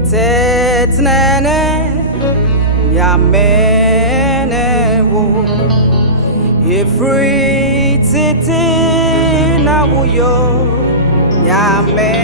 Tetnene Yamene wo Ifri titi na wuyo Yame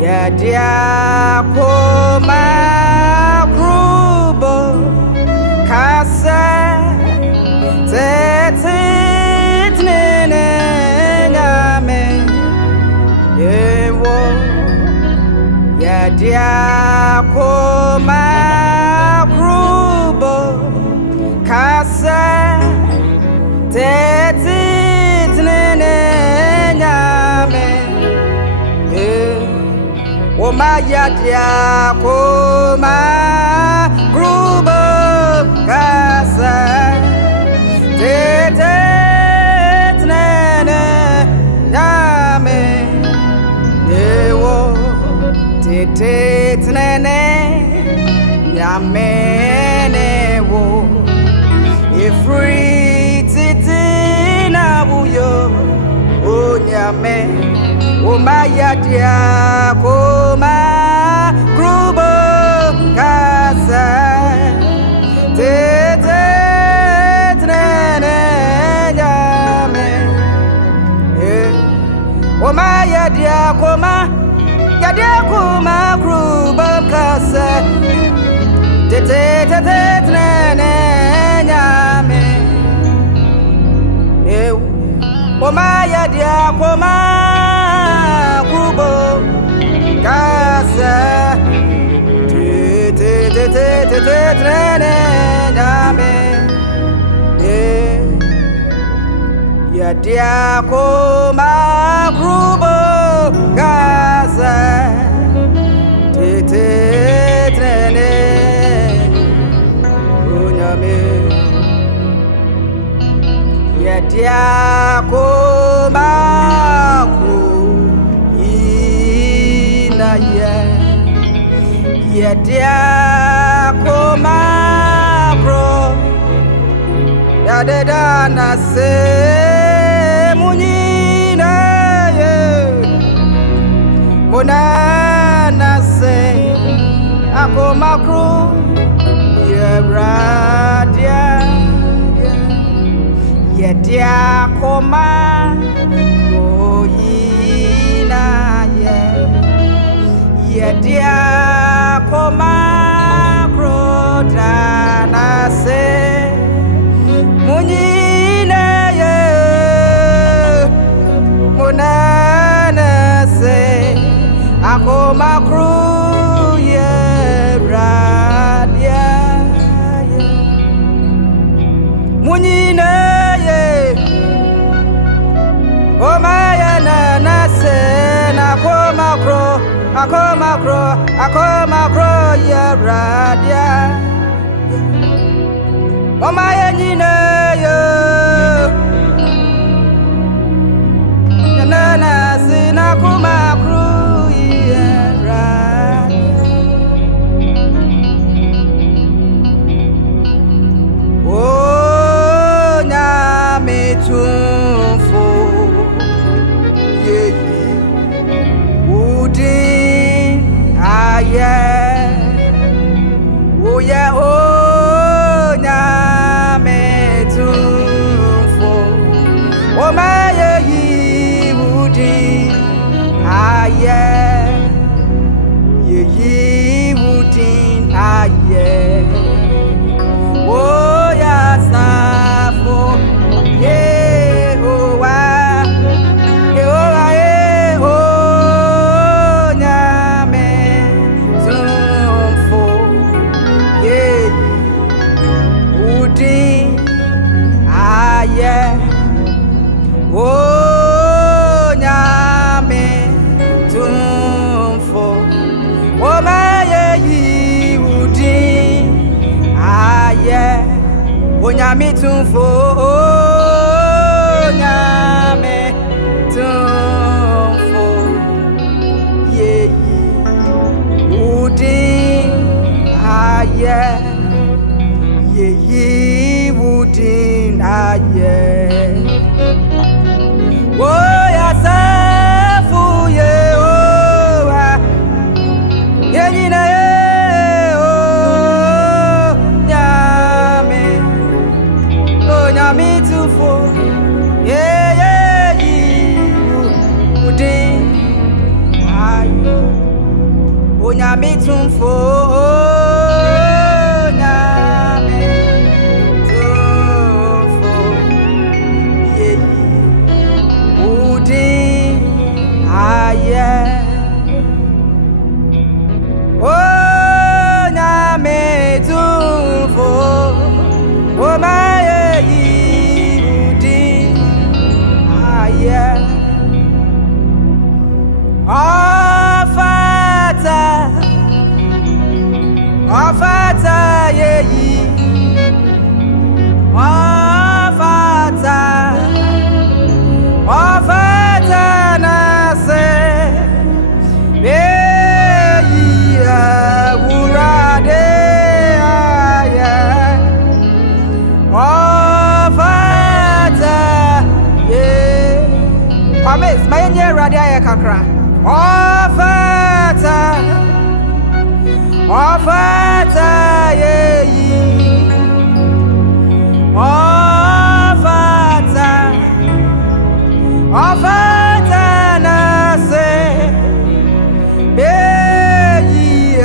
Yadia koma grubo Kase Tetnene Yame Yewo Yadia koma grubo Kase Tetnene Yame Oma yadia koma grubo Kase Tetnene Yame Yewo Tetnene Yamene wo Ifri titi na buyo Onyame Omaya dia koma grubo Kase Tetnene Yame Omaya dia koma grubo Kase Tetnene Yame Omaya dia koma grubo Kase Tetnene Yame Yadia koma grubo Kase Tetnene Yame Yadia koma Yadia koma bro Yadeda na se munyina ye Mona na se akoma bro Yadia Yadia koma yina ye Yadia koma krota na se munyina ye Munana se akoma kru ye radia ye Munyina ye Omaya na se na koma kro Akoma kro ya radia Oma ya nyine yo Nana sina kuma kro ya radia Oh nyame tumfo yeah Oh yeah, oh nyame tumfo Oh my ye wudi aye Ye wudi aye Oh yeah safo Yehovah Oh nyame tumfo Omaye yiudi aye Oh nyame tumfo Oh nyame tumfo Ye yiudi aye Ye yiudi aye Oh, ya safu Yehovah onyame tumfo onyame tumfo yeyi udin aye onyame tumfo omaye udin aye Afata yeyi Afata nase yeyi awurade aya Afata ye Kwames mayenye awurade aya kakra Afata yeyi Afata nase yeyi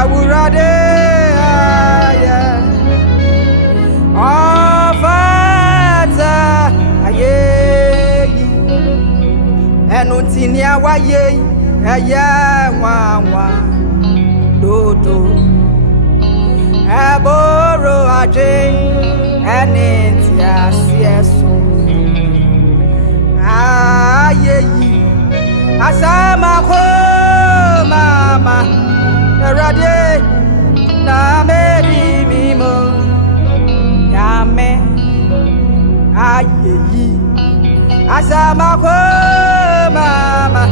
awurade aya Afata yeyi enunti awa yeyi eye nwa dodo aboro aje enenti asieso ayeyi asama ko mama erade na meri mimo yame ayeyi asama ko mama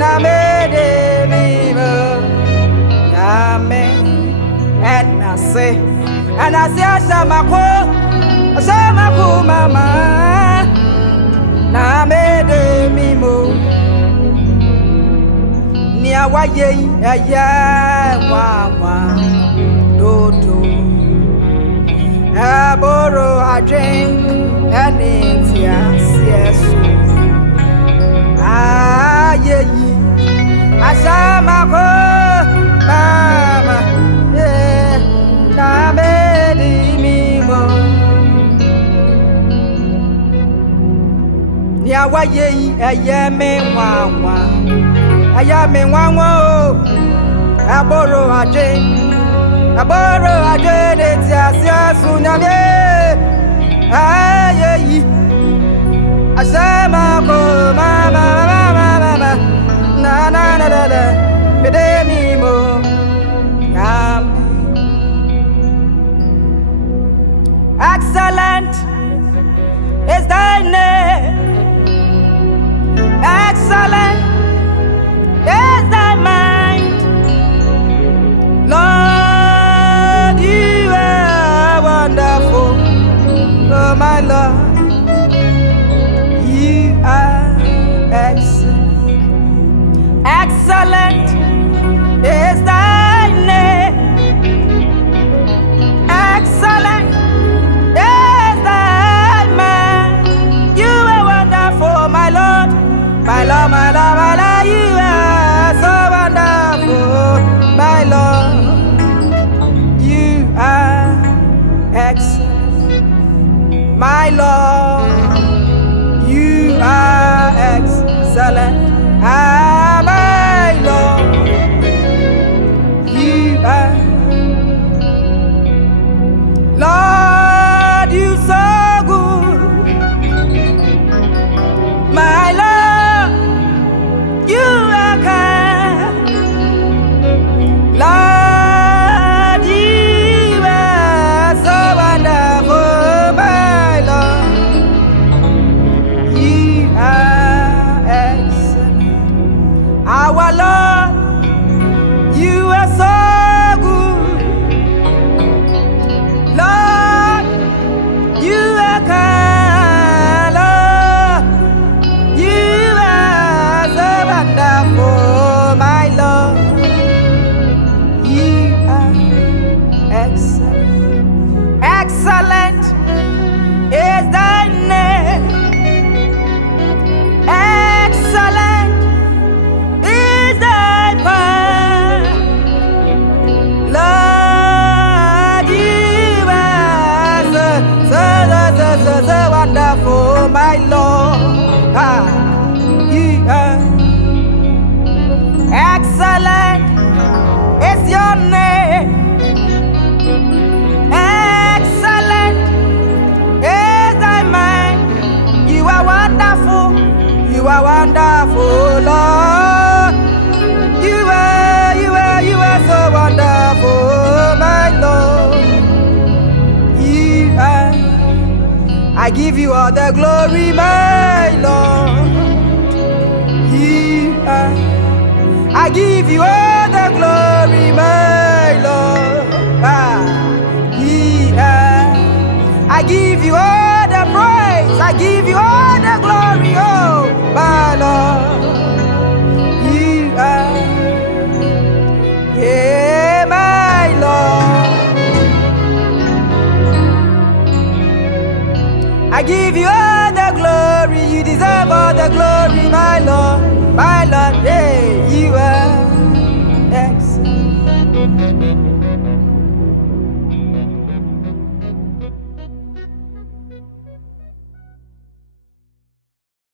na meri and I say Asamako mama na mede mimo ni awaye aya wawa dodo aboro adrink enitia sieso ayeyi Asamako mama na mede mimo ni awaye eye me wawa aya me wawa aboro aje de ti asiasu nyame ayeyi Asamako mama na mede mimo Excellent is thy name. Excellent is thy mind. Lord, you are wonderful. Oh, my Lord, you are excellent. Excellent is thy name. Excellent. My Lord, you are so wonderful. My Lord, you are excellent. My Lord, you are excellent. Ah, my Lord, you are. Lord, you so good. My Lord, you are kind. Lord, you are so wonderful, my Lord. You are excellent. Our Lord, you are so good. Lord, you are kind. Wonderful, my Lord, you are excellent. Excellent is thy name. Excellent is thy your name. Excellent is thy mind. You are wonderful. You are wonderful, Lord. You are so wonderful, my Lord. You are. I give you all the glory, my Lord. You are. I give you all the glory, my Lord. You are. I give you all the praise. I give you all the glory, oh, my Lord. You are. Yeah, my Lord. I give you all the glory. You deserve all the glory, my Lord.